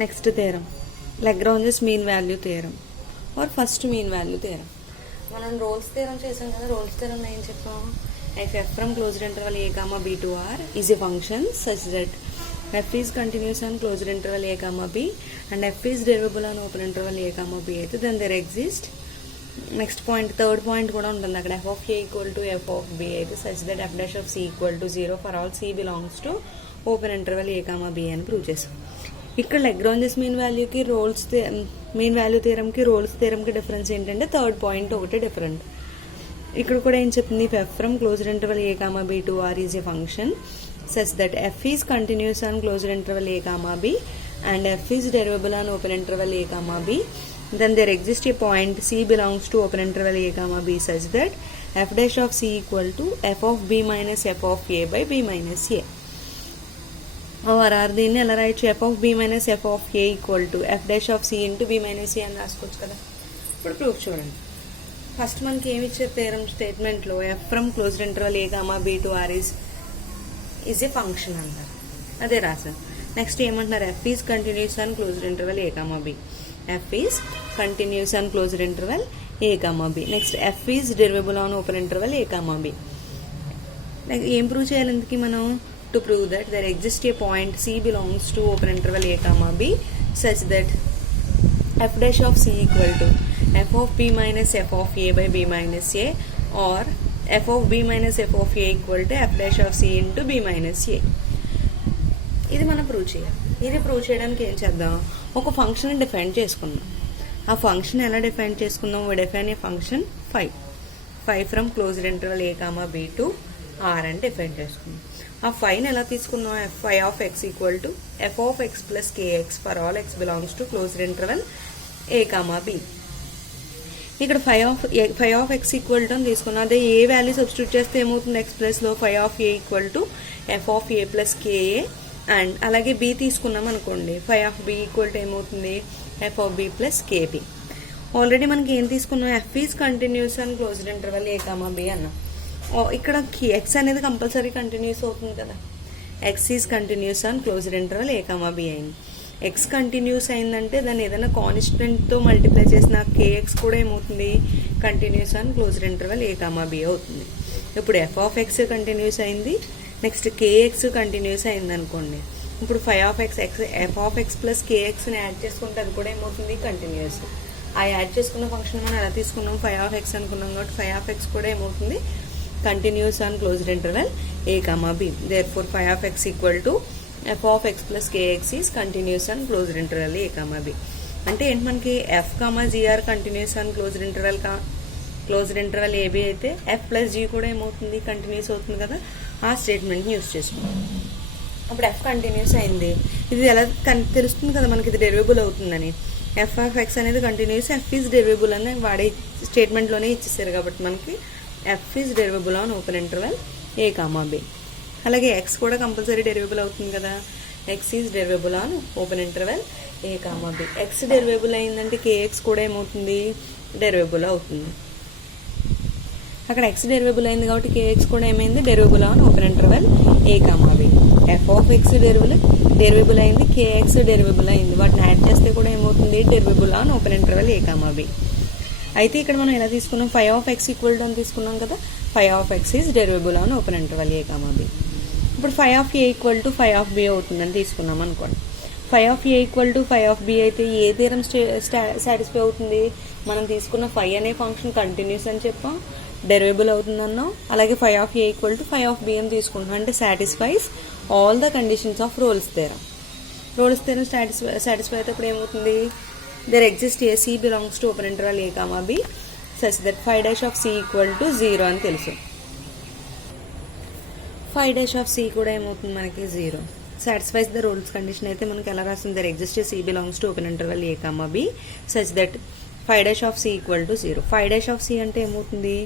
Next theorem Lagrange's mean value theorem or first mean value theorem. మనం Rolle's theorem చేసాం కదా. Roles theorem ఏం చెప్పాం? if f from closed interval a comma b to r is a function such that f is continuous on closed interval a comma b and f is derivable on open interval a comma b అయితే then there exist next point third point కూడా ఉంటుంది అక్కడ. f of a equal to f of b అయితే such that f dash of c equal to 0 for all c belongs to open interval a comma b అని prove చేసాం. ఇక్కడ Lagrange's mean వాల్యూకి mean value థియరంకి Rolle's థియరంకి difference ఏంటంటే third point ఒకటి different. ఇక్కడ కూడా ఏం చెప్తుంది? f from closed interval a comma b to r is a function such that f is continuous on closed interval a comma b and f is derivable on open interval a comma b. Then there exists a point c belongs to open interval a comma b such that f dash of c equal to f of b minus f of a by b minus a. or దీన్ని ఎలా రాయొచ్చు? f of b minus f of a equal to f dash of c into b minus a అని రాసుకోవచ్చు కదా. ఇప్పుడు proof చూడండి. First మనకి ఏమి ఇచ్చే థియరం స్టేట్మెంట్లో f from closed interval a comma b to r is a function అంటారు. అదే రాశారు. నెక్స్ట్ ఏమంటున్నారు? f is continuous on closed interval a comma b. f is continuous on closed interval a comma b. Next f is derivable on open interval a comma b. ఏం prove చేయాలి ఇందుకు మనం? To prove that there exist a point c belongs to open interval a comma b such that f dash of c equal to f of b minus f of a by b minus a or f of b minus f of a equal to f dash of c into b minus a. ఇది మనం prove చేయాలి. ఇది prove చేయడానికి ఏం చేద్దాం? ఒక function define చేసుకుందాం. ఆ ఫంక్షన్ ఎలా డిఫైన్ చేసుకుందాం? we define a function phi from closed interval a comma b to r అని డిఫైన్ చేసుకుందాం. ఆ ఫైని ఎలా తీసుకుందాం? phi of x equal to f of x plus kx for all x belongs to closed interval a comma b. ఇక్కడ phi of x equal to అని తీసుకున్నాం. అదే ఏ value substitute చేస్తే ఏమవుతుంది? x ప్లస్లో phi of a equal to f of a plus ka and అలాగే b తీసుకున్నాం అనుకోండి. phi of b equal to ఏమవుతుంది? f of b plus kb. Already మనకి ఏం తీసుకున్నాం? f ఈజ్ కంటిన్యూస్ అని closed interval a comma b అన్నాం. ఇక్కడ x అనేది కంపల్సరీ కంటిన్యూస్ అవుతుంది కదా. x ఈజ్ కంటిన్యూస్ అని closed interval a comma b అయింది. x కంటిన్యూస్ అయిందంటే దాన్ని ఏదైనా కాన్స్టెంట్తో మల్టిప్లై చేసిన kx కూడా ఏమవుతుంది? కంటిన్యూస్ అని closed interval a comma b అవుతుంది. ఇప్పుడు f of x కంటిన్యూస్ అయింది. నెక్స్ట్ kx కంటిన్యూస్ అయింది అనుకోండి. ఇప్పుడు f of x ప్లస్ kxని యాడ్ చేసుకుంటే అది కూడా ఏమవుతుంది? కంటిన్యూస్. ఆ యాడ్ చేసుకున్న ఫంక్షన్ మనం ఎలా తీసుకున్నాం? phi of x అనుకున్నాం కాబట్టి phi of x కూడా ఏమవుతుంది? Continuous on closed interval a comma b. therefore phi of x equal to f of x plus kx is continuous on closed interval a comma b. అంటే ఏంటి మనకి? f comma gr continuous on closed interval ab అయితే f plus g కూడా ఏమవుతుంది? Continuous అవుతుంది కదా. ఆ స్టేట్మెంట్ని use చేసుకుంటాం. అప్పుడు f కంటిన్యూస్ అయింది. ఇది ఎలా తెలుస్తుంది కదా మనకి ఇది డెరివేబుల్ అవుతుందని. f of x అనేది కంటిన్యూస్, f ఈజ్ డెరివేబుల్ అని వాడే స్టేట్మెంట్లోనే ఇచ్చేసారు కాబట్టి మనకి f is derivable on open interval a comma b. అలాగే x కూడా కంపల్సరీ డెరివేబుల్ అవుతుంది కదా. x is derivable on open interval a comma b. x derivable అయిందంటే kx కూడా ఏమవుతుంది? డెరివేబుల్ అవుతుంది. అక్కడ x డెరివేబుల్ అయింది కాబట్టి kx కూడా ఏమైంది? Derivable on open interval a comma b. f of x derivable అయింది, kx డెరివేబుల్ అయింది. వాటిని యాడ్ చేస్తే కూడా ఏమవుతుంది? Derivable on open interval a comma b. అయితే ఇక్కడ మనం ఎలా తీసుకున్నాం? phi of x equal to అని తీసుకున్నాం కదా. phi of x is derivable on open interval a comma b. ఇప్పుడు phi of a equal to phi of b అవుతుందని తీసుకున్నాం అనుకోండి. phi of a equal to phi of b అయితే ఏ theorem satisfy అవుతుంది? మనం తీసుకున్న phi అనే ఫంక్షన్ కంటిన్యూస్ అని చెప్పాం, డెరివేబుల్ అవుతుంది అన్నాం. అలాగే phi of a equal to phi of b అని తీసుకుంటున్నాం. అంటే satisfies all the conditions of Rolle's theorem. Satisfy అయితే ఇప్పుడు ఏమవుతుంది? there exists a c belongs to open interval a comma b such that phi dash of c equal to 0 అని తెలుసు. phi dash of c కూడా ఏమవుతుంది మనకి? 0. satisfies the roles condition అయితే మనకి ఎలా రాస్తుంది? there exists a c belongs to open interval a comma b such that phi dash of c equal to 0. phi dash of c అంటే ఏమవుతుంది?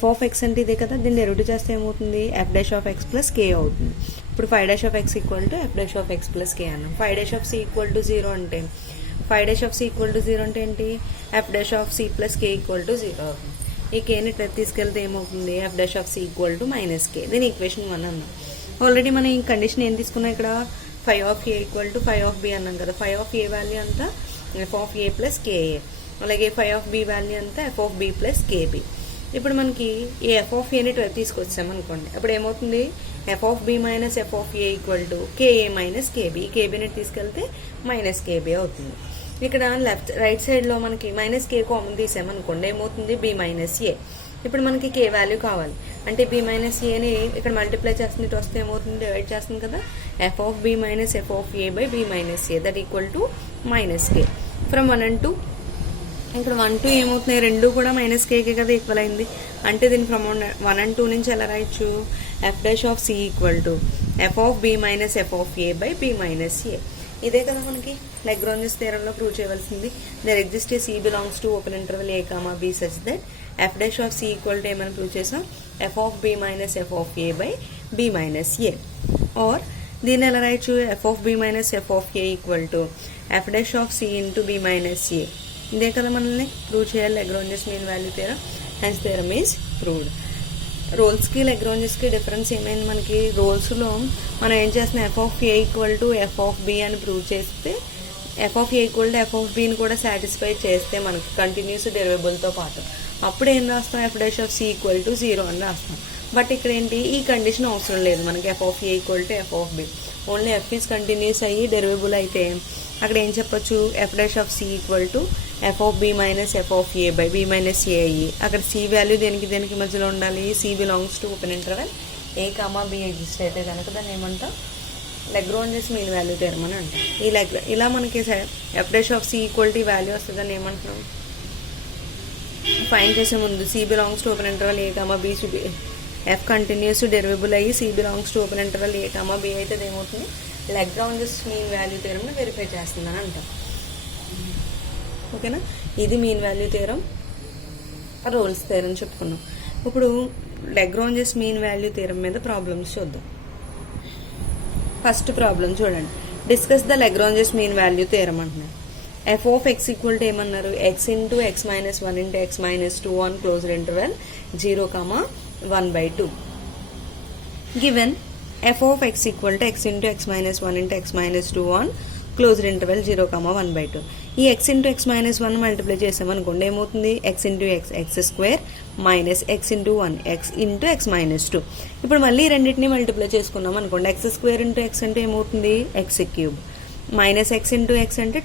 f of x అంటే ఇదే కదా. దీన్ని డెరివేటివ్ చేస్తే ఏమవుతుంది? f dash of x plus k అవుతుంది. ఇప్పుడు phi dash of x equal to f dash of x plus k అన్నాం. phi dash of c equal to 0 అంటే phi dash of c equal to 0 అంటే ఏంటి? f dash of c plus k equal to 0 అవుతుంది. ఈ కేని తీసుకెళ్తే ఏమవుతుంది? f dash of c equal to minus k. దీని equation 1 అన్నాం. ఆల్రెడీ మనం ఈ కండిషన్ ఏం తీసుకున్నాం? ఇక్కడ phi of a equal to phi of b అన్నాం కదా. ఫైవ్ ఆఫ్ ఏ వాల్యూ అంతా f of a plus k a, అలాగే ఫైవ్ ఆఫ్ బి వాల్యూ అంతా f of b plus k b. ఇప్పుడు మనకి ఈ ఎఫ్ ఆఫ్ ఏని తీసుకొచ్చామనుకోండి, అప్పుడు ఏమవుతుంది, f of b minus f of a equal to k a minus KB. ఈ కేబీని తీసుకెళ్తే మైనస్ కేబీ అవుతుంది. ఇక్కడ రైట్ సైడ్లో మనకి మైనస్ కే కామన్ తీసామనుకోండి, ఏమవుతుంది, బి మైనస్ ఏ. ఇప్పుడు మనకి కే వాల్యూ కావాలి అంటే బి మైనస్ ఏని ఇక్కడ మల్టిప్లై చేస్తుంది, ఇటు వస్తే ఏమవుతుంది, డివైడ్ చేస్తుంది కదా. F of b minus f of a by b minus a that equal to minus k. From 1 and 2 ఇక్కడ 1, 2 ఏమవుతున్నాయి, రెండు కూడా మైనస్ కేకే కదా ఈక్వల్ అయింది. అంటే దీని ఫ్రమ్ 1 and 2 నుంచి ఎలా రాయొచ్చు, f dash of c equal to f of b minus f of a by b minus a. ఇదే కదా మనకి లాగ్రాంజ్ థియరంలో ప్రూవ్ చేయవలసింది. There exist a c belongs to open interval a comma b such that f dash of c equal to ఏమని prove చేసాం, f of b minus f of a by b minus a. Or దీన్ని ఎలా రాయొచ్చు, f of b minus f of a equal to f dash of c into b minus a. ఇదే కదా మనల్ని prove చేయాలి Lagrange's mean value theorem. Hence theorem is proved. రోల్స్కి లాగ్రాంజెస్కి difference ఏమైంది, మనకి రోల్స్లో మనం ఏం చేస్తున్నాం, f of a equal to f of b అని ప్రూవ్ చేస్తే f of a equal to f of బిని కూడా సాటిస్ఫై చేస్తే మనకి కంటిన్యూస్ డెరివేబుల్తో పాటు అప్పుడు ఏం రాస్తాం, f dash of c equal to 0 అని రాస్తాం. బట్ ఇక్కడ ఏంటి, ఈ కండిషన్ అవసరం లేదు మనకి, f of a equal to f of b. Only f is continuous అయ్యి డెరివేబుల్ అయితే అక్కడ ఏం చెప్పొచ్చు, f dash of c equal to f of b minus f of a by b minus a అయ్యి అక్కడ సి వాల్యూ దేనికి మధ్యలో ఉండాలి, c belongs to open interval a comma b exist అయితే కనుక దాన్ని ఏమంటాం, లాగ్రాంజెస్ మీన్ వాల్యూ థియరం అని అంటాం. ఇలా మనకి f dash of c equal to value వస్తుందని ఏమంటున్నాం, ఫైండ్ చేసే ముందు c belongs to open interval a comma b f continuous derivable అయ్యి c belongs to open interval a comma b అయితే ఏమవుతుంది, లాగ్రాంజెస్ మీన్ వాల్యూ థియరంని వెరిఫై చేస్తుందని అంటాం. ఓకేనా, ఇది mean value theorem, Rolle's theorem చెప్పుకున్నాం. ఇప్పుడు లాగ్రాంజెస్ మీన్ వాల్యూ థియరం మీద ప్రాబ్లమ్స్ చూద్దాం. ఫస్ట్ ప్రాబ్లం చూడండి, discuss the Lagrange's mean value theorem అంటున్నారు. F of x equal to ఏమన్నారు, x into x minus 1 into x minus 2 on closed interval 0,1/2. Given f of x equal to x into x minus 1 into x minus 2 on closed interval 0,1/2. ఈ x into x minus 1 multiply చేసామనుకోండి, ఏమవుతుంది, x into x x square minus x into 1 x into x minus 2. ఇప్పుడు మళ్ళీ రెండింటిని multiply చేసుకున్నాం అనుకోండి, X square into X అంటే ఏమవుతుంది, X cube minus x into X అంటే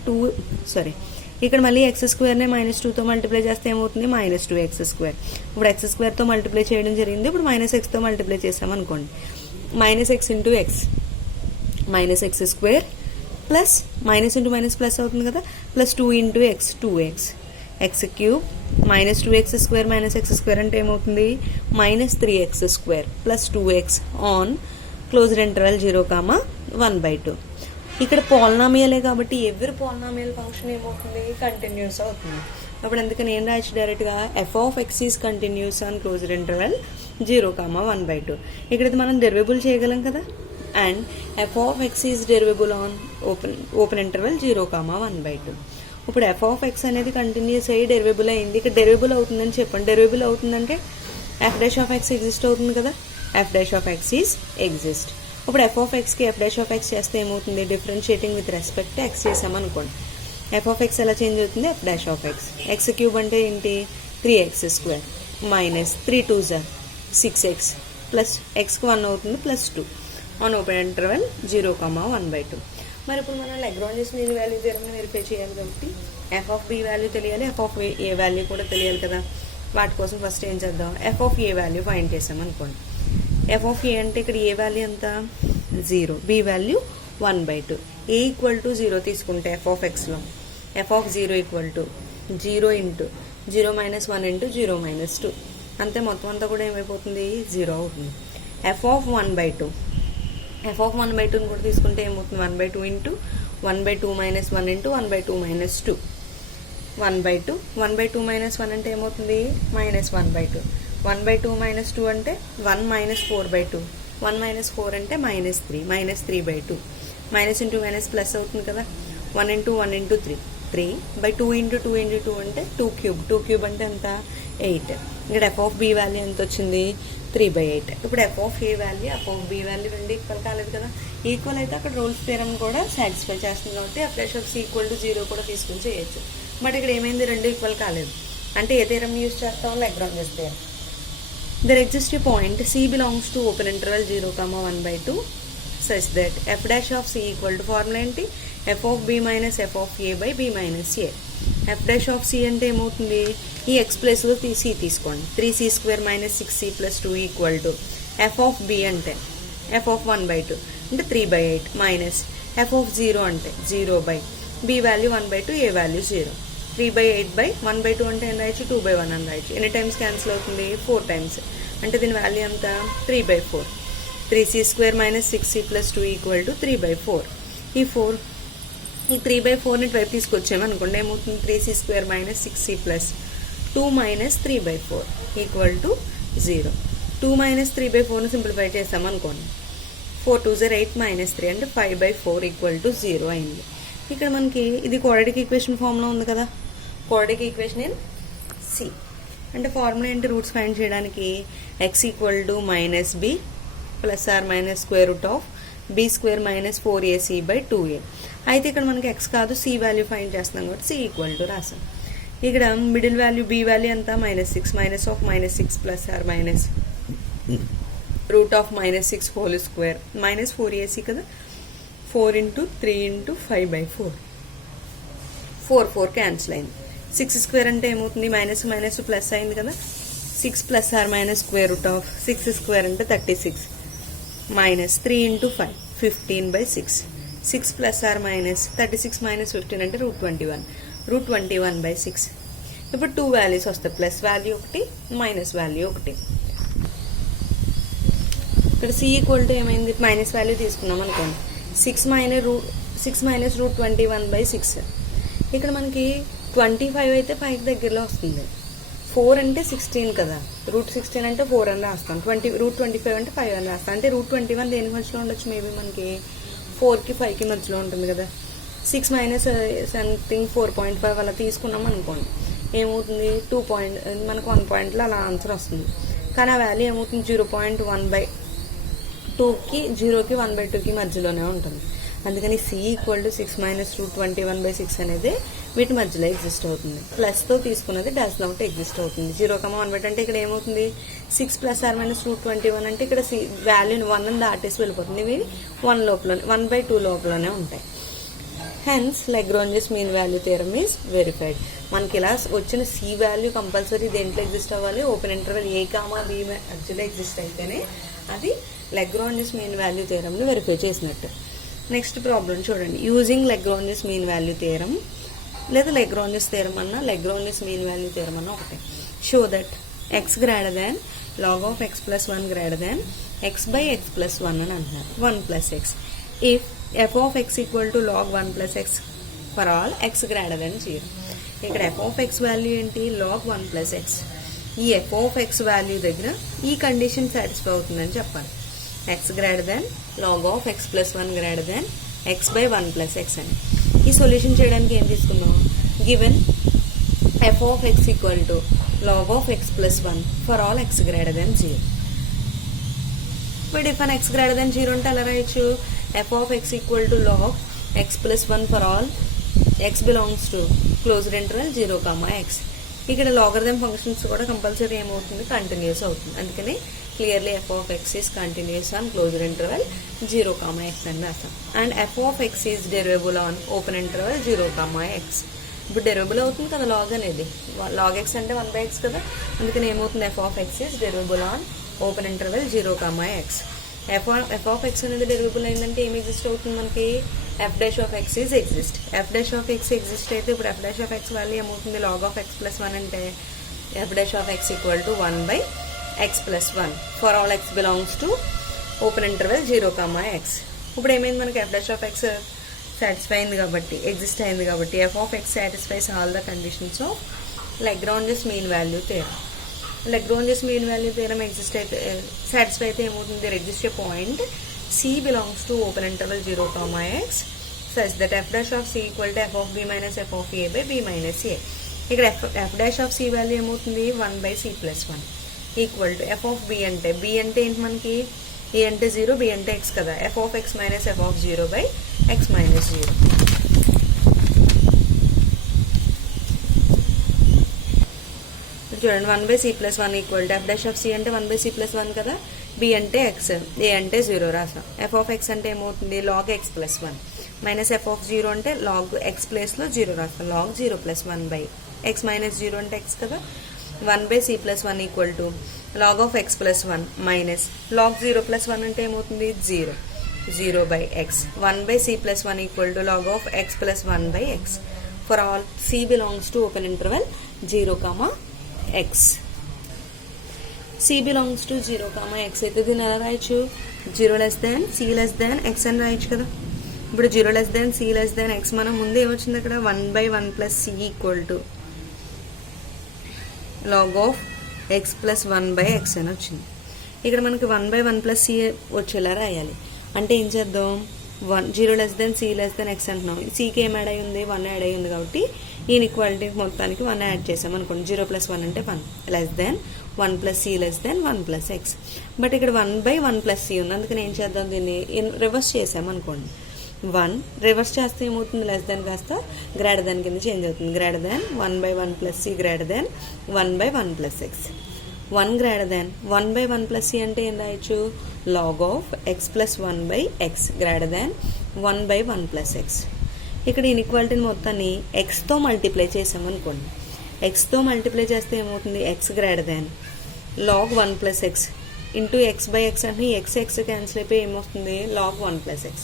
ఇక్కడ మళ్ళీ ఎక్స్ స్క్వేర్నే మైనస్ 2తో మల్టిప్లై చేస్తే ఏమవుతుంది, మైనస్ 2x స్క్వేర్. ఇప్పుడు ఎక్స్ స్క్వేర్తో మల్టిప్లై చేయడం జరిగింది, ఇప్పుడు మైనస్ ఎక్స్తో మల్టిప్లై చేసామనుకోండి, minus x into x minus X square plus minus into minus plus అవుతుంది కదా, plus 2 into X 2x X cube minus 2x square minus X square అంటే ఏమవుతుంది, minus 3x square plus 2x on closed interval 0,1/2. ఇక్కడ పాలినామియలే కాబట్టి every polynomial function ఏమవుతుంది, continuous అవుతుంది. అప్పుడు అందుకని ఏం రాయొచ్చు డైరెక్ట్గా, F of X is continuous on closed interval 0,1/2. ఇక్కడ మనం డెరివేబుల్ చేయగలం కదా, and F of X is derivable on open interval 0,1/2. ఇప్పుడు ఎఫ్ ఆఫ్ ఎక్స్ అనేది కంటిన్యూస్ అయ్యి డెరివేబుల్ అయింది, ఇక్కడ డెరివేబుల్ అవుతుందని చెప్పండి. డెరివేబుల్ అవుతుందంటే F dash of X exist అవుతుంది కదా, F dash of X is exist. ఇప్పుడు ఎఫ్ ఆఫ్ ఎక్స్కి ఎఫ్ డాష్ ఆఫ్ ఎక్స్ చేస్తే ఏమవుతుంది, డిఫరెన్షియేటింగ్ విత్ రెస్పెక్ట్ ఎక్స్ చేసామనుకోండి, ఎఫ్ ఆఫ్ ఎక్స్ ఎలా చేంజ్ అవుతుంది, f dash of x x cube అంటే ఏంటి, 3x square minus 3 2 6x plus ఎక్స్కి 1 అవుతుంది ప్లస్ 2 ఆన్ ఓపెన్ ఇంటర్వెల్ 0,1/2. మరి ఇప్పుడు మనం లాగ్రాంజెస్ మీన్ వాల్యూ థియరంని వెరిఫై చేయాలి కాబట్టి ఎఫ్ ఆఫ్ బి వాల్యూ తెలియాలి, ఎఫ్ ఆఫ్ ఏ వాల్యూ కూడా తెలియాలి కదా. వాటి కోసం ఫస్ట్ ఏం చేద్దాం, F of a value find చేసాం అనుకోండి. ఎఫ్ ఆఫ్ ఏ అంటే ఇక్కడ ఏ వాల్యూ ఎంత, 0, b value 1/2. A equal to 0 తీసుకుంటే ఎఫ్ ఆఫ్ ఎక్స్లో f of 0 equal to 0 into 0 minus 1 into 0 minus 2 అంతే, మొత్తం అంతా కూడా ఏమైపోతుంది, 0 అవుతుంది. ఎఫ్ ఆఫ్ 1/2 ఎఫ్ ఆఫ్ 1/2ని కూడా తీసుకుంటే ఏమవుతుంది, 1/2 into 1/2 minus 1 into 1/2 minus 2 1/2 1/2 minus 1 అంటే ఏమవుతుంది, మైనస్ 1/2 1/2 మైనస్ 2 అంటే 1 మైనస్ 4/2 1 మైనస్ 4 అంటే minus 3 minus 3/2 minus into minus plus అవుతుంది కదా, 1 into 1 into 3 3 by 2 into 2 into 2 అంటే 2 క్యూబ్. 2 క్యూబ్ అంటే ఎంత 8. ఇక్కడ ఎఫ్ ఆఫ్ బి వాల్యూ ఎంత వచ్చింది 3/8. ఇప్పుడు f of a value f of b value రెండు ఈక్వల్ కాలేదు కదా. ఈక్వల్ అయితే అక్కడ రోల్స్ థియరం కూడా సాటిస్ఫై చేస్తుంది కాబట్టి f dash of c equal to 0 కూడా తీసుకుని చేయొచ్చు. బట్ ఇక్కడ ఏమైంది, రెండు ఈక్వల్ కాలేదు. అంటే ఏ థియరం యూజ్ చేస్తాం, Lagrange theorem. There exists a point C belongs to open interval 0, 1/2 such that f dash of C equal to formula ఏంటి, f of b minus f of a by b minus a. f dash of C అంటే ఏమవుతుంది, ఈ x ప్లేస్లో c తీసుకోండి. 3c² minus 6c plus 2 equal to f of b అంటే f of 1/2 అంటే 3/8 minus f of 0 అంటే 0 by b value 1/2 a value 0. 3/8 by 1/2 అంటే ఏం రాయొచ్చు, 2/1 అని రాయొచ్చు. ఎన్ని టైమ్స్ క్యాన్సిల్ అవుతుంది, 4 టైమ్స్. అంటే దీని వాల్యూ ఎంత 3/4. 3c² minus 6c plus 2 equal to 3/4. ఈ 3/4ని ఇటువైపు తీసుకొచ్చామనుకోండి, ఏమవుతుంది 3c² minus 6c plus 2 minus 3/4 equal to 0. 2 minus 3/4ని simplify చేసామనుకోండి, 4 2s are 8 minus 3 అంటే 5/4 equal to 0 అయింది. ఇక్కడ మనకి ఇది క్వాడ్రాటిక్ ఈక్వేషన్ ఫార్ములా ఉంది కదా, క్వాడ్రాటిక్ ఈక్వేషన్ ఇన్ సి అంటే ఫార్ములా ఏంటి, రూట్స్ ఫైండ్ చేయడానికి x equal to -b plus or minus square root of b² minus 4ac/2a. అయితే ఇక్కడ మనకి x కాదు c వాల్యూ ఫైండ్ చేస్తున్నాం కాబట్టి c ఈక్వల్ టు రాసాం. ఇక్కడ మిడిల్ వాల్యూ b వాల్యూ ఎంత -6 minus of -6 plus or minus root of -6 whole square minus 4ac కదా. 4 ఇంటూ 3 ఇంటూ 5/4. 4 క్యాన్సిల్ అయింది. 6² అంటే ఏమవుతుంది, మైనస్ మైనస్ ప్లస్ అయింది కదా. 6 plus or minus square root of 6² అంటే 36 minus 3 into 5 15/6. 6 plus or minus 36 minus 15 అంటే √21. √21/6. ఇప్పుడు 2 వాల్యూస్ వస్తాయి, ప్లస్ వాల్యూ ఒకటి మైనస్ వాల్యూ ఒకటి. ఇక్కడ సి ఈక్వల్ టు ఏమైంది, మైనస్ వాల్యూ తీసుకున్నాం అనుకోండి, 6 minus √21/6. ఇక్కడ మనకి 25 అయితే 5 దగ్గరలో వస్తుంది. 4 అంటే 16 కదా, √16 అంటే 4 అని రాస్తాం. √25 అంటే 5 అని రాస్తాం. అంటే √21 దేనికి మధ్యలో ఉండొచ్చు, మేబీ మనకి 4కి 5కి మధ్యలో ఉంటుంది కదా. 6 minus సంథింగ్ 4.5 అలా తీసుకున్నాం అనుకోండి, ఏమవుతుంది 2 పాయింట్, మనకు 1 పాయింట్లో అలా ఆన్సర్ వస్తుంది. కానీ ఆ వాల్యూ ఏమవుతుంది 0.1/2కి 0కి 1/2కి మధ్యలోనే ఉంటుంది. అందుకని c ఈక్వల్ టు 6 minus √21/6 అనేది వీటి మధ్యలో ఎగ్జిస్ట్ అవుతుంది. ప్లస్తో తీసుకున్నది డస్ నాట్ ఎగ్జిస్ట్ అవుతుంది. 0,1/2 అంటే ఇక్కడ ఏమవుతుంది 6 ప్లస్ ఆర్ మైనస్ √21 అంటే ఇక్కడ సి వాల్యూని 1 అని దాటేసి వెళ్ళిపోతుంది. ఇవి 1 లోపలనే 1/2 లోపలనే ఉంటాయి. Hence Lagrange's mean value theorem is verified. మనకి ఇలా వచ్చిన సి వాల్యూ కంపల్సరీ దేంట్లో ఎగ్జిస్ట్ అవ్వాలి, ఓపెన్ ఇంటర్వెల్ a, b మధ్యలో ఎగ్జిస్ట్ అయితేనే అది లాగ్రాంజెస్ మీన్ వాల్యూ థియరంని వెరిఫై చేసినట్టు. నెక్స్ట్ ప్రాబ్లం చూడండి. Using Lagrange's mean value theorem లేదా లాగ్రాంజెస్ థియరం అన్న లాగ్రాంజెస్ మీన్ వాల్యూ థియరం అన్న ఒకటే. Show that x greater than log of x plus 1 greater than x by x plus 1 అని అంటున్నారు. 1 plus x. If f of x equal to log 1 plus x for all x greater than 0. ఇక్కడ f of x value ఏంటి, log 1 plus x. ఈ f of x value దగ్గర ఈ condition satisfy అవుతుందని చెప్పాలి. x greater than log of x plus 1 greater than x by 1 plus x అని. ఈ solution చేయడానికి ఏం తీసుకుందాం, given f of x equal to log of x plus 1 for all x greater than 0. ఇప్పుడు define x greater than 0 అంటే అలా రాయొచ్చు, f of x equal to log x plus 1 for all x belongs to closed interval 0, x. ఇక్కడ logarithm functions కూడా compulsory ఏమవుతుంది, continuous అవుతుంది. అందుకని clearly f of x is continuous on closed interval 0, x అని రాస్తాం. And f of x is derivable on open interval 0, x. ఇప్పుడు derivable అవుతుంది కదా లాగ్ అనేది, log x అంటే 1/x కదా. అందుకని ఏమవుతుంది f of x is derivable on open interval 0, x. f of x అనేది డెరివబుల్ అయిందంటే ఏమి ఎగ్జిస్ట్ అవుతుంది మనకి, f dash of x is exist. f dash of x exist అయితే ఇప్పుడు f dash of x value ఏమవుతుంది, log of x plus 1 అంటే f dash of x equal to 1/x plus 1 for all x belongs to open interval 0, x. ఇప్పుడు ఏమైంది మనకి f dash of x satisfy అయింది కాబట్టి, exist అయింది కాబట్టి f of x satisfies all the conditions of Lagrange's mean value theorem. Lagrange's mean value theorem exist అయితే satisfy అయితే ఏమవుతుంది, exist a point C belongs to open interval 0, x such that f dash of c equal to f of b minus f of a by b minus a. ఇక్కడ f dash of c value ఏమవుతుంది 1/c+1 equal to f of b అంటే ఏంటి మనకి ఏ అంటే 0 B అంటే x కదా, f of x minus f of 0 by x minus 0. చూడండి 1/c+1 equal to f dash of c అంటే 1/c+1 కదా, బి అంటే x, ఏ అంటే 0 రాసాం. ఎఫ్ ఆఫ్ x అంటే ఏమవుతుంది log x+1 minus f of 0 అంటే log x ప్లేస్లో 0 రాస్తాం, log 0+1 బై x మైనస్ 0 అంటే x కదా, 1/c+1 equal to log of x+1 minus log 0+1 అంటే ఏమవుతుంది 0 by x. 1/c+1 equal to log of x+1 by x. For all c belongs to open interval 0, x. c belongs to 0, x అయితే దీన్ని ఎలా రాయొచ్చు 0 less than c less than x అని రాయొచ్చు కదా. ఇప్పుడు 0 less than c less than x మనం ముందు ఏమొచ్చింది అక్కడ 1/1 plus c equal to log of x+1 by x అని వచ్చింది. ఇక్కడ మనకి 1/1 ప్లస్ c వచ్చేలా రాయాలి. అంటే ఏం చేద్దాం 0 less than c less than x అంటున్నాం, cకి ఏం యాడ్ అయ్యింది 1 యాడ్ అయ్యింది కాబట్టి ఈక్వాలిటీ మొత్తానికి 1 యాడ్ చేసాం అనుకోండి. 0+1 అంటే 1 less than 1 plus c less than 1 plus x. But ఇక్కడ 1/1 ప్లస్ c ఉంది, అందుకని ఏం చేద్దాం దీన్ని రివర్స్ చేసాం అనుకోండి. 1 రివర్స్ చేస్తే ఏమవుతుంది లెస్ దాన్ కాస్త గ్రేటర్ దాన్ కింద చేంజ్ అవుతుంది. Greater than 1/1 plus c greater than 1/1 plus x. 1 greater than 1/1 plus c అంటే ఏం రాయొచ్చు log of x+1 by x greater than 1/1 plus x. ఇక్కడ ఇన్ఈక్వాలిటీని మొత్తాన్ని xతో మల్టిప్లై చేసాం అనుకోండి. xతో మల్టిప్లై చేస్తే ఏమవుతుంది x greater than log 1 plus x into x by x అంటే x క్యాన్సిల్ అయిపోయి ఏమవుతుంది log 1 plus x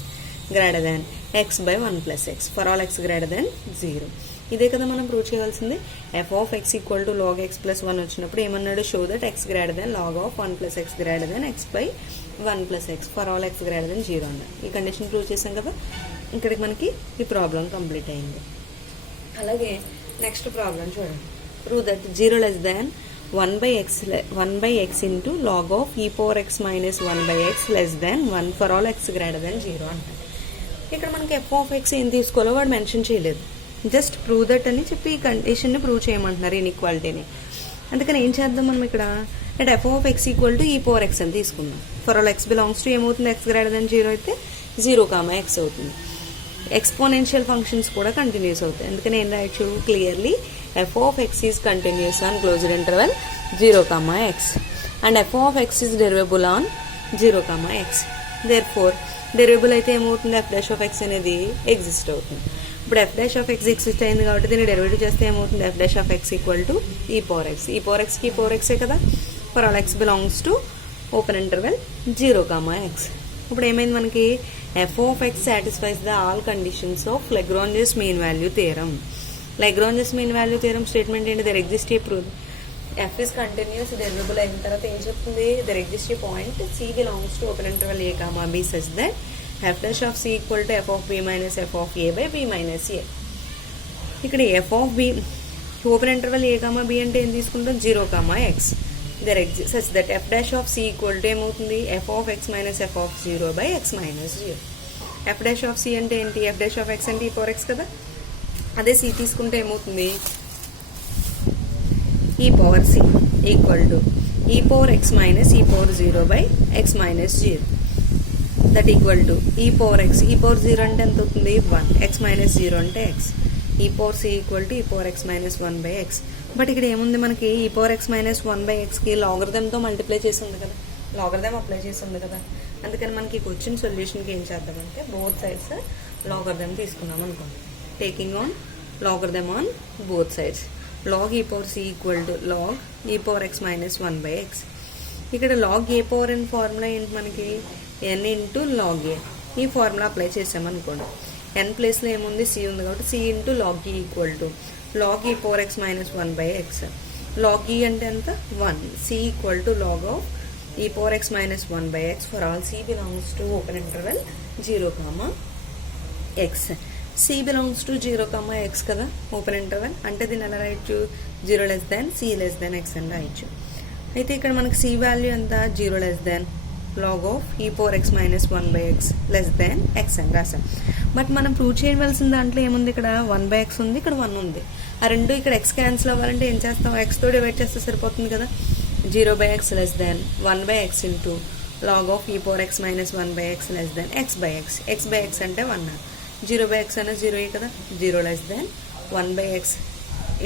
greater than x by 1 plus x for all x greater than 0. ఇదే కదా మనం ప్రూవ్ చేయవలసింది. F of x equal to log x+1 వచ్చినప్పుడు ఏమన్నాడు show that x greater than log of 1 plus x greater than x by 1 plus x for all x greater than 0 అన్నారు. ఈ condition prove చేసాం కదా, ఇక్కడికి మనకి ఈ ప్రాబ్లం కంప్లీట్ అయింది. అలాగే నెక్స్ట్ ప్రాబ్లం చూడండి. Prove that 0 less than 1/x into log of e power x minus 1/x less than 1 for all x greater than 0 అంటారు. ఇక్కడ మనకి ఎఫ్ ఆఫ్ x ఏం తీసుకోవాలో వాడు మెన్షన్ చేయలేదు, జస్ట్ ప్రూవ్ దట్ అని చెప్పి ఈ కండిషన్ని ప్రూవ్ చేయమంటున్నారు ఇన్ఈక్వాలిటీని. అందుకని ఏం చేద్దాం మనం ఇక్కడ అంటే F of x equal to e power x అని తీసుకుందాం. For all x belongs to ఏమవుతుంది x గ్రేటర్ దాన్ 0 అయితే 0, x అవుతుంది. ఎక్స్పోనెన్షియల్ ఫంక్షన్స్ కూడా కంటిన్యూస్ అవుతాయి. అందుకని ఏం రాయొచ్చు clearly F of x is continuous on closed interval 0, x and F of x is derivable on 0, x. Therefore derivable అయితే ఏమవుతుంది ఎఫ్ డాష్ ఆఫ్ x అనేది ఎగ్జిస్ట్ అవుతుంది. ఇప్పుడు F dash of x exist అయింది కాబట్టి దీన్ని డెరివేటివ్ చేస్తే ఏమవుతుంది F dash of x equal to e power x. E power xకి power x కదా. For all x belongs to open interval 0, x. ఇప్పుడు ఏమైంది మనకి f of x satisfies the all conditions of Lagrange's mean value theorem. Lagrange's mean value theorem statement ఏంటి there exist a prove f is continuous derivable అయిన తర్వాత ఏం చెప్తుంది there exist a point c belongs to open interval a, b such that f dash of c equal to f of b minus f of a by b minus a. ఇక్కడ f of b open interval a, b అంటే ఏం తీసుకుంటాం 0, x. There exist such that f dash of c equal to ఏమవుతుంది f of x minus f of 0 by x minus 0. F dash of c అంటే ఏంటి F dash of x అంటే ఈ power x కదా. అదే సి తీసుకుంటే ఏమవుతుంది ఈ power c equal to e power x minus ఈ power 0 by x minus 0. That equal to e power x, e power 0 అంటే ఎంత అవుతుంది 1, x మైనస్ 0 అంటే x. E power c equal to e power x minus 1 by x. But ఇక్కడ ఏముంది మనకి e power x minus 1 by xకి లాగరిథంతో multiply చేసి ఉంది కదా, లాగరిథం అప్లై చేసి ఉంది కదా. అందుకని మనకి వచ్చిన సొల్యూషన్కి ఏం చేద్దామంటే బోత్ సైడ్స్ లాగరిథం తీసుకున్నాం అనుకోండి. Taking on logarithm on both sides. log e power c equal to log e power x minus 1 by x. ఇక్కడ log a power n formula ఏంటి మనకి n ఇంటూ log a. ఈ formula apply చేసామనుకోండి. n ప్లేస్లో ఏముంది c ఉంది కాబట్టి c into log e equal to log e power x minus 1 by x. log e అంటే ఎంత 1, c equal to log of e power x minus 1 by x for all c belongs to open interval 0, x. c belongs to 0, x కదా open interval. అంటే దీన్ని ఎలా రాయొచ్చు 0 less than c less than x అని రాయొచ్చు. అయితే ఇక్కడ మనకి c వాల్యూ ఎంత 0 less than log of e power x minus 1 by x less than x అని రాసాం. బట్ మనం ప్రూవ్ చేయవలసిన దాంట్లో ఏముంది, ఇక్కడ 1 by x ఉంది, ఇక్కడ 1 ఉంది. ఆ రెండు ఇక్కడ x క్యాన్సిల్ అవ్వాలంటే ఏం చేస్తాం, x తో డివైడ్ చేస్తే సరిపోతుంది కదా. 0 by x less than 1 by x into log of e power x minus 1 by x less than x by x. x by x అంటే 1. 0 by x అనే 0 కదా. 0 less than 1 by x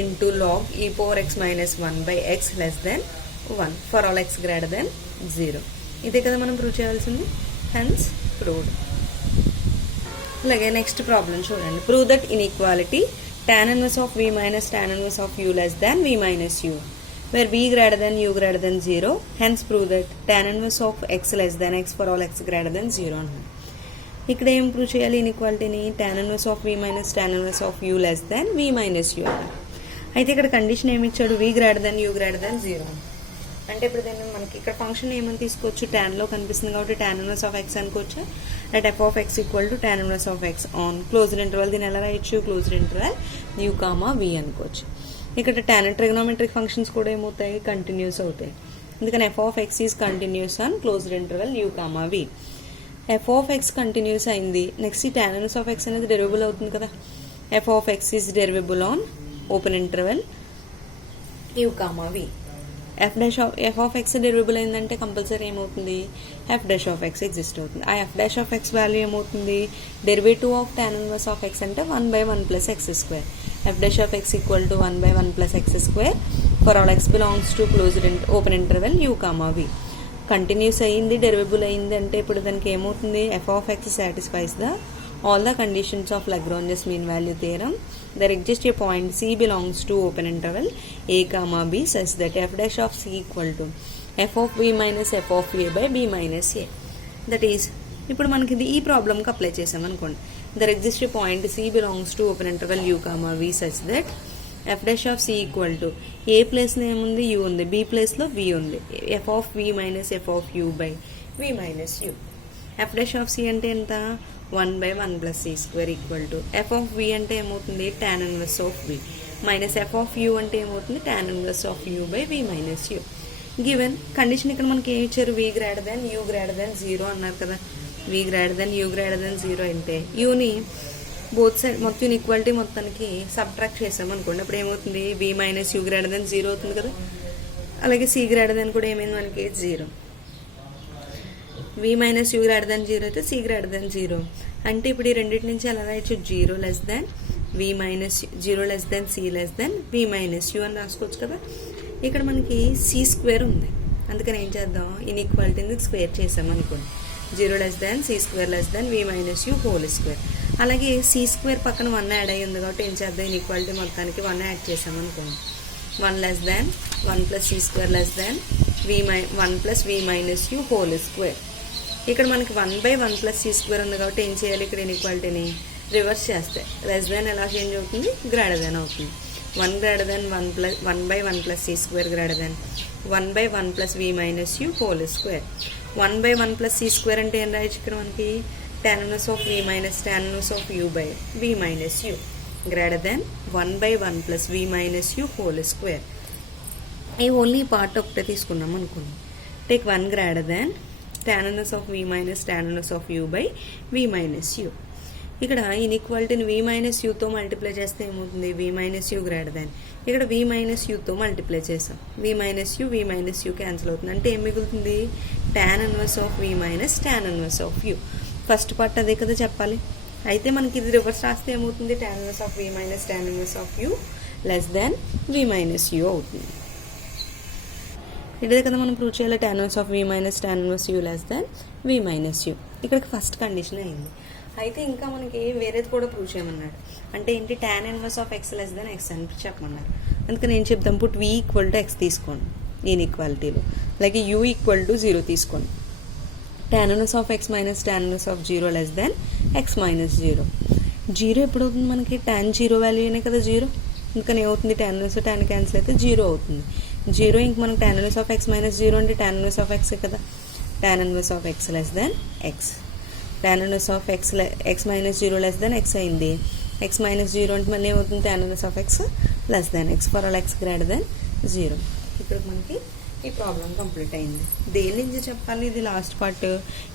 into log e power x minus 1 by x less than 1 for all x greater than 0. ఇదే కదా మనం prove చేయాల్సింది. Hence proved. అలాగే next problem చూడండి. Prove that inequality tan inverse of v minus tan inverse of u less than v minus u where v greater than u greater than 0. Hence prove that tan inverse of x less than x for all x greater than 0 అన్నాం. ఇక్కడ ఏం prove చేయాలి ఇన్ఈక్వాలిటీని, tan inverse of v minus tan inverse of u less than v minus u అన్నాం. అయితే ఇక్కడ condition ఏమి ఇచ్చాడు, v greater than u greater than 0. అంటే ఇప్పుడు దీన్ని మనకి ఇక్కడ ఫంక్షన్ ఏమని తీసుకోవచ్చు, tan లో కనిపిస్తుంది కాబట్టి tan inverse of x అనుకోవచ్చు. at f of x equal to tan inverse of x on closed interval. దీన్ని ఎలా రాయొచ్చు, క్లోజ్డ్ ఇంటర్వల్ u, v అనుకోవచ్చు. ఇక్కడ tan ట్రిగ్నోమెట్రిక్ ఫంక్షన్స్ కూడా ఏమవుతాయి, కంటిన్యూస్ అవుతాయి. అందుకని f of x is continuous on closed interval u, v. f of x continuous అయింది. Next tan inverse of x అనేది డెరివబుల్ అవుతుంది కదా. f of x is derivable on open interval u, v. f of x derivable అయిందంటే compulsory ఏమవుతుంది, f dash of x exist అవుతుంది. ఆ f dash of x value ఏమవుతుంది, derivative of tan inverse of x అంటే 1 by 1 plus x square. f dash of x equal to 1 by 1 plus x square for all x belongs to closed open interval u, v. Continuous అయ్యింది, derivable అయింది అంటే ఇప్పుడు దానికి ఏమవుతుంది, f of x satisfies all the conditions of Lagrange's mean value theorem. There exists a point c belongs to open interval a, b such that f dash of c equal to f of b minus f of a by b minus a. That is, ఇప్పుడు మనకి ఇది ఈ ప్రాబ్లంకి apply చేసాం అనుకోండి. There exists a point c belongs to open interval u, v such that f dash of c equal to a ప్లేస్లో ఏముంది, u ఉంది, b ప్లేస్లో v ఉంది, f of v minus f of u by v minus u. f dash of c అంటే ఎంత, 1 by 1 plus c square equal to f of v అంటే ఏమవుతుంది, tan inverse of v minus f of u అంటే ఏమవుతుంది, tan inverse of u by v minus u. Given condition ఇక్కడ మనకి ఏమి ఇచ్చారు, v greater than u greater than 0 అన్నారు కదా. v greater than u greater than 0 అంటే యూని బోత్ సైడ్ మొత్తం ఈక్వాలిటీ మొత్తానికి సబ్ట్రాక్ట్ చేసాం అనుకోండి. అప్పుడు ఏమవుతుంది, v minus u greater than 0 అవుతుంది కదా. అలాగే c greater than కూడా ఏమైంది మనకి 0. v minus u greater than 0 అయితే c greater than 0 అంటే ఇప్పుడు ఈ రెండింటి నుంచి ఎలా రాయొచ్చు, 0 less than v minus 0 less than c less than v minus u అని రాసుకోవచ్చు కదా. ఇక్కడ మనకి c స్క్వేర్ ఉంది, అందుకని ఏం చేద్దాం, ఇన్ఈక్వాలిటీని స్క్వేర్ చేసాం అనుకోండి. 0 less than c square less than v minus u whole square. అలాగే c స్క్వేర్ పక్కన 1 యాడ్ అయ్యి ఉంది కాబట్టి ఏం చేద్దాం, ఇన్ఈక్వాలిటీ మొత్తానికి 1 యాడ్ చేసాం అనుకోండి. 1 less than 1 plus c square less than 1 plus v minus u whole square. ఇక్కడ మనకి 1 by 1 plus c square ఉంది కాబట్టి ఏం చేయాలి, ఇక్కడ ఇన్ఈక్వాలిటీని రివర్స్ చేస్తే లెస్ దాన్ ఎలా చేంజ్ అవుతుంది, గ్రేటర్ దాన్ అవుతుంది. 1 greater than 1 by 1 plus c square greater than 1 by 1 plus v minus u whole square. 1 by 1 plus c square అంటే ఏం రాయొచ్చు, ఇక్కడ మనకి tan inverse of v minus tan inverse of u by v minus u greater than 1 by 1 plus v minus u whole square. ఈ only part ఒకటే తీసుకున్నాం అనుకోండి. Take 1 greater than tan inverse of v minus tan inverse of u by v minus u. ఇక్కడ ఇన్ఈక్వాలిటీని v minus యూతో multiply చేస్తే ఏమవుతుంది, v minus you greater than. ఇక్కడ v minus యూతో multiply చేస్తాం, v minus you cancel అవుతుంది. అంటే ఏం మిగులుతుంది, tan inverse of v minus tan inverse of u. First part అదే కదా చెప్పాలి. అయితే మనకి ఇది రివర్స్ రాస్తే ఏమవుతుంది, tan inverse of v minus tan inverse of u less than v minus u అవుతుంది. ఇదే కదా మనం ప్రూవ్ చేయాలి, tan inverse of v minus tan inverse u less than v minus u. ఇక్కడికి ఫస్ట్ కండిషన్ అయింది. అయితే ఇంకా మనకి వేరేది కూడా ప్రూవ్ చేయమన్నాడు. అంటే ఏంటి, tan inverse of x less than x అని చెప్పమన్నారు. అందుకని ఏం చెప్తాం, put v equal to x తీసుకోండి ఇన్ఈక్వాలిటీలో, అలాగే u ఈక్వల్ టు 0 తీసుకోండి. tan inverse of x minus tan inverse of 0 less than x minus 0. 0 ఎప్పుడు అవుతుంది మనకి, tan 0 వాల్యూ అనే కదా 0. అందుకని ఏమవుతుంది, tan ఇన్వర్స్ tan క్యాన్సిల్ అయితే 0 అవుతుంది. 0 ఇంక మనకు tan inverse of x minus 0 అంటే tan ఇన్వర్స్ ఆఫ్ x కదా. tan inverse of x less than x. tan inverse of x minus 0 less than x అయింది. x మైనస్ 0 అంటే మళ్ళీ ఏమవుతుంది, tan inverse of x less than x for all x greater than 0. ఇప్పుడు మనకి ఈ problem complete అయింది. దేని నుంచి చెప్పాలి? ఇది లాస్ట్ పార్ట్.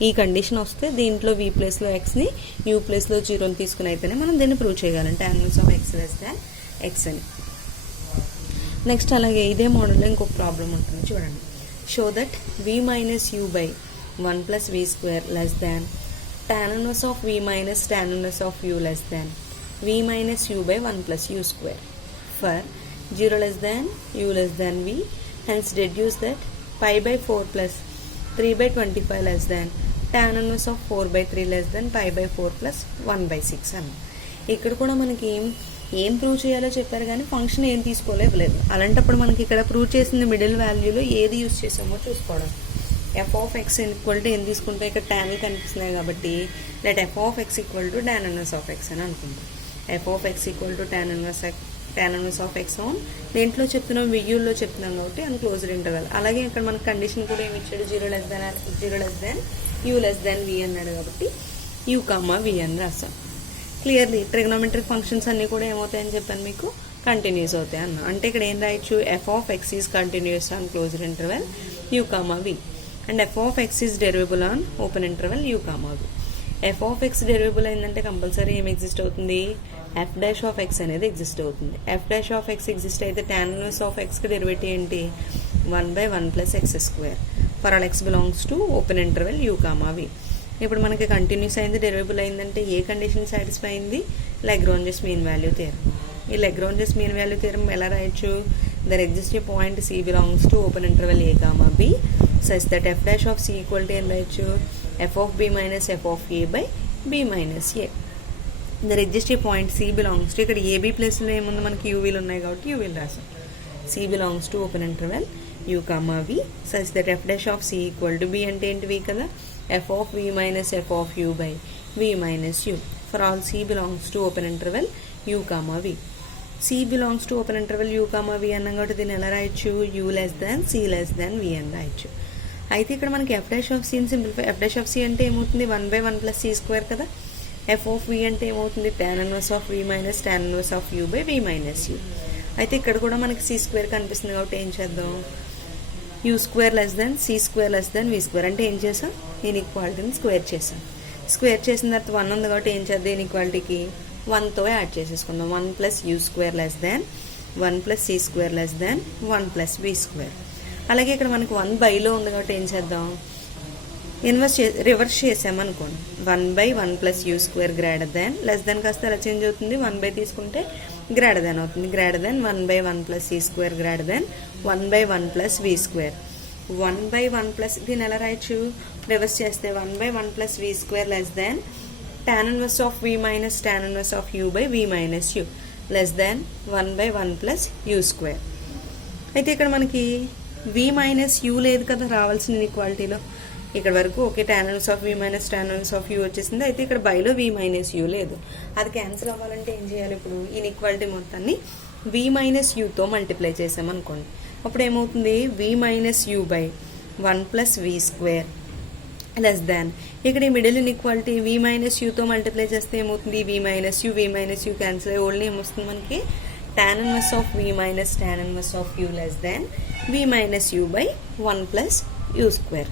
ఈ కండిషన్ వస్తే దీంట్లో v ప్లేస్లో ఎక్స్ని u ప్లేస్లో 0ని తీసుకుని అయితేనే మనం దీన్ని ప్రూవ్ చేయగలం. tan of x less than x అని. నెక్స్ట్ అలాగే ఇదే మోడల్లో ఇంకొక ప్రాబ్లం ఉంటుంది చూడండి. Show that v minus u by 1 plus v square less than tan inverse of v minus tan inverse of u less than v minus u by 1 plus u square for 0 less than u less than v. Hence deduce that pi by 4 plus 3 by 25 less than tan inverse of 4 by 3 less than pi by 4 plus 1 by 6 అని. ఇక్కడ కూడా మనకి ఏం prove చేయాలో చెప్పారు కానీ function ఏం తీసుకోలేదు. అలాంటప్పుడు మనకి ఇక్కడ ప్రూవ్ చేసిన మిడిల్ వాల్యూలో ఏది యూజ్ చేసామో చూసుకోవడం. F of x equal to ఏం తీసుకుంటే ఇక్కడ tan కనిపిస్తున్నాయి కాబట్టి let F of x equal to tan inverse of X అని అనుకుంటాం. F of x equal to tan inverse of X on దేంట్లో చెప్తున్నాం, వియూల్లో చెప్తున్నాం కాబట్టి అని క్లోజ్డ్ ఇంటర్వెల్. అలాగే ఇక్కడ మనకు కండిషన్ కూడా ఏమి ఇచ్చాడు, 0 less than u less than v అన్నాడు కాబట్టి u, v అని రాస్తాం. క్లియర్లీ ట్రిగ్నోమెట్రిక్ ఫంక్షన్స్ అన్నీ కూడా ఏమవుతాయని చెప్పాను మీకు, కంటిన్యూస్ అవుతాయి అన్న. అంటే ఇక్కడ ఏం రాయొచ్చు, f of X is continuous on closed interval u, v and F of X is derivable on open interval u, v. F of X derivable అయిందంటే కంపల్సరీ ఏం ఎగ్జిస్ట్ అవుతుంది, ఎఫ్ డాష్ ఆఫ్ ఎక్స్ అనేది exist అవుతుంది. F dash of X exist అయితే tan inverse of ఎక్స్కి derivative ఏంటి, 1 by 1 plus x square for all X belongs to open interval u, v. ఇప్పుడు మనకి continuous అయింది, డెరివేబుల్ అయిందంటే ఏ కండిషన్ సాటిస్ఫై అయింది, లెగ్రాంజెస్ మీన్ వాల్యూ థియరం. ఈ లెగ్రాంజెస్ మీన్ వాల్యూ థియరం ఎలా రాయొచ్చు, there exist a point c belongs to open interval a, b such that f dash of c equal to ఏం రాయొచ్చు, f of b minus f of a by b minus a. There exist a point c belongs to, ఇక్కడ ab ప్లేస్లో ఏముంది మనకి uవీలు ఉన్నాయి కాబట్టి uవీలు రాసాం. c belongs to open interval u, v such that f dash of c equal to b అంటే ఏంటి v కదా, f of v minus f of u by v minus u for all c belongs to open interval u, v. c belongs to open interval u, v అన్నాం కాబట్టి దీన్ని ఎలా రాయొచ్చు, u less than c less than v అని రాయొచ్చు. అయితే ఇక్కడ మనకి f dash of c ని simplify, f dash of c అంటే ఏమవుతుంది, 1 by 1 plus c square కదా. f of v అంటే ఏమవుతుంది, tan inverse of v minus tan inverse of u by v minus u. అయితే ఇక్కడ కూడా మనకి c square కనిపిస్తుంది కాబట్టి ఏం చేద్దాం, u square less than c square less than v square అంటే ఏం చేసాం, ఇన్ఈక్వాలిటీని స్క్వేర్ చేసాం. స్క్వేర్ చేసిన తర్వాత 1 ఉంది కాబట్టి ఏం చేద్దాం, ఇన్ఈక్వాలిటీకి 1తో యాడ్ చేసేసుకుందాం. 1 plus u square less than 1 plus c square less than 1 plus v square. అలాగే ఇక్కడ మనకి 1 బైలో ఉంది కాబట్టి ఏం చేద్దాం, రివర్స్ చేసామనుకోండి, 1 by 1 plus u square greater than, less than కాస్త ఎలా చేంజ్ అవుతుంది, 1 by తీసుకుంటే గ్రేటర్ దాన్ అవుతుంది. Greater than 1 by 1 plus c square greater than 1 by 1 plus v square. 1 by 1 plus దీన్ని ఎలా రాయొచ్చు, రివర్స్ చేస్తే 1 by 1 plus v square less than tan inverse of v minus tan inverse of u by v minus u less than 1 by 1 plus u square. అయితే ఇక్కడ మనకి v minus u లేదు కదా రావాల్సిన ఇన్ఈక్వాలిటీలో, ఇక్కడ వరకు okay tan inverse of v minus tan inverse of u వచ్చేసింది. అయితే ఇక్కడ బైలో v minus u లేదు, అది క్యాన్సిల్ అవ్వాలంటే ఏం చేయాలి, ఇప్పుడు ఇన్ఈక్వాలిటీ మొత్తాన్ని v minus uతో మల్టిప్లై చేసామనుకోండి, అప్పుడు ఏమవుతుంది, v minus u by 1 plus v square less than, ఇక్కడ ఈ మిడిల్ ఇన్ఈక్వాలిటీ v minus uతో మల్టిప్లై చేస్తే ఏమవుతుంది, v minus u క్యాన్సిల్ అయ్యి ఓన్లీ ఏమొస్తుంది మనకి, tan inverse of v minus tan inverse of u less than v minus u by 1 plus u square.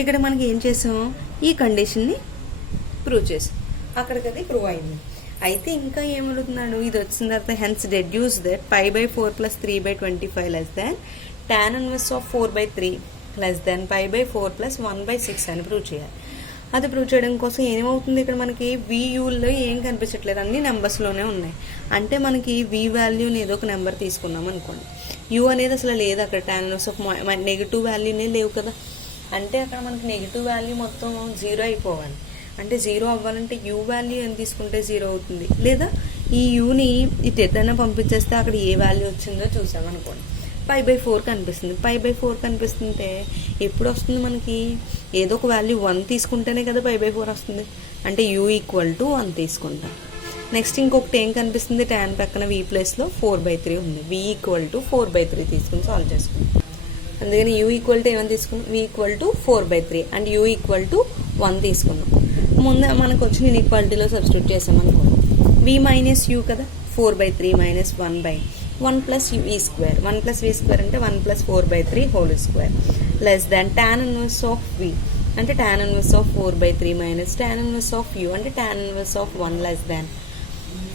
ఇక్కడ మనకి ఏం చేసాం, ఈ కండిషన్ని ప్రూవ్ చేసాం, అక్కడికి అది ప్రూవ్ అయింది. అయితే ఇంకా ఏమడుగుతున్నాడు, ఇది వచ్చిన తర్వాత hence deduce that pi by 4 plus 3 by 25 less than tan inverse of 4 by 3 less than pi by 4 plus 1 by 6 అని ప్రూవ్ చేయాలి. అది ప్రూవ్ చేయడం కోసం ఏమవుతుంది, ఇక్కడ మనకి VUలో ఏం కనిపించట్లేదు, అన్ని నెంబర్స్లోనే ఉన్నాయి. అంటే మనకి V వాల్యూని ఏదో ఒక నెంబర్ తీసుకున్నాం అనుకోండి, U అనేది అసలు లేదు అక్కడ, tan inverse of నెగిటివ్ వాల్యూనే లేవు కదా. అంటే అక్కడ మనకి నెగిటివ్ వాల్యూ మొత్తం 0 అయిపోవాలి. అంటే 0 అవ్వాలంటే u వాల్యూ ఎంత తీసుకుంటే 0 అవుతుంది, లేదా ఈ యూని ఇటు ఎదైనా పంపించేస్తే అక్కడ ఏ వాల్యూ వచ్చిందో చూసామనుకోండి, pi by 4 కనిపిస్తుంది. pi by 4 కనిపిస్తుంటే ఎప్పుడు వస్తుంది మనకి, ఏదో ఒక వాల్యూ 1 తీసుకుంటేనే కదా pi by 4 వస్తుంది. అంటే u ఈక్వల్ టు 1 తీసుకుంటాం. నెక్స్ట్ ఇంకొకటి ఏం కనిపిస్తుంది, tan పక్కన v ప్లేస్లో 4/3 ఉంది, v ఈక్వల్ టు 4/3 తీసుకుని సాల్వ్ చేసుకుంటాం. అందుకని u ఈక్వల్ టు ఏమని తీసుకున్నాం, v equal to 4/3 and u equal to 1 తీసుకున్నాం. ముందు మనకు వచ్చిన ఇన్ఈక్వాలిటీలో సబ్స్టిట్యూట్ చేసామనుకోండి, v మైనస్ u కదా, 4/3 minus 1 by 1 plus v square, 1 plus v square అంటే 1 plus 4/3 whole square less than tan inverse of v అంటే tan inverse of 4/3 minus tan inverse of u అంటే tan inverse of 1 less than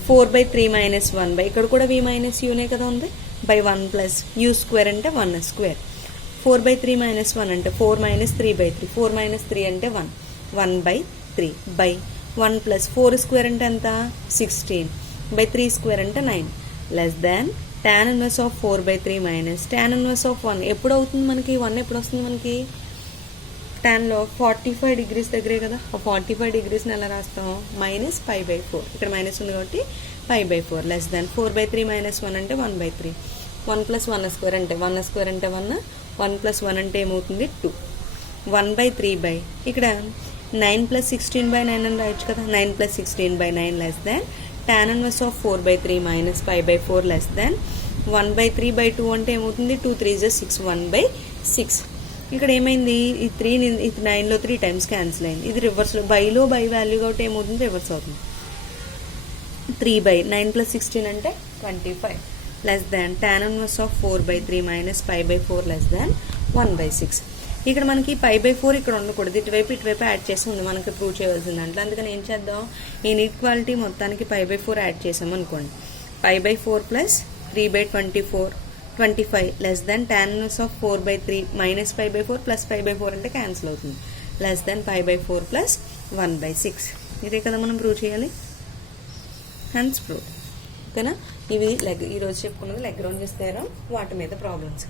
4/3 minus 1 ఇక్కడ కూడా v minus యూనే కదా ఉంది by 1 plus u square అంటే 1 square 4/3 minus 1 అంటే 4 minus 3/3 4 minus 3 అంటే 1/3 by 1 plus 4 square అంటే ఎంత 16 బై 3 స్క్వేర్ అంటే 9 less than tan inverse of 4/3 minus tan inverse of 1 ఎప్పుడు అవుతుంది మనకి 1 ఎప్పుడు వస్తుంది మనకి tanలో 45 డిగ్రీస్ దగ్గరే కదా ఆ 45 డిగ్రీస్ని ఎలా రాస్తాం మైనస్ π/4 ఇక్కడ మైనస్ ఉంది కాబట్టి π/4 లెస్ దాన్ 4/3 మైనస్ 1 అంటే 1/3 1 ప్లస్ 1 స్క్వేర్ అంటే 1 స్క్వేర్ అంటే 1 1 ప్లస్ 1 అంటే ఏమవుతుంది 2 1/3 బై ఇక్కడ 9 ప్లస్ 16/9 అని రాయొచ్చు కదా 9 plus 16/9 less than tan inverse of 4/3 minus π/4 less than 1/3/2 అంటే ఏమవుతుంది 2 3 6 1/6 ఇక్కడ ఏమైంది ఈ 3 ఇది 9లో 3 టైమ్స్ క్యాన్సిల్ అయింది ఇది రివర్స్లో బైలో బై వాల్యూ కాబట్టి ఏమవుతుంది రివర్స్ అవుతుంది 3/9 ప్లస్ 16 అంటే 25 less than tan inverse of 4/3 minus π/4 less than 1/6 ఇక్కడ మనకి π/4 ఇక్కడ ఉండకూడదు ఇటువైపు యాడ్ చేసి ఉంది మనకి ప్రూవ్ చేయవలసింది దాంట్లో అందుకని ఏం చేద్దాం ఇన్ఈక్వాలిటీ మొత్తానికి π/4 యాడ్ చేసాం అనుకోండి π/4 plus 3/25 less than tan inverse of 4/3 minus π/4 plus π/4 అంటే క్యాన్సిల్ అవుతుంది లెస్ దాన్ π/4 ప్లస్ 1/6 ఇదే కదా మనం ప్రూవ్ చేయాలి హెన్స్ ప్రూవ్ ఓకేనా ఇవి ఈరోజు చెప్పుకున్నది లెగ్రాంజ్ థియరం వాటి మీద ప్రాబ్లమ్స్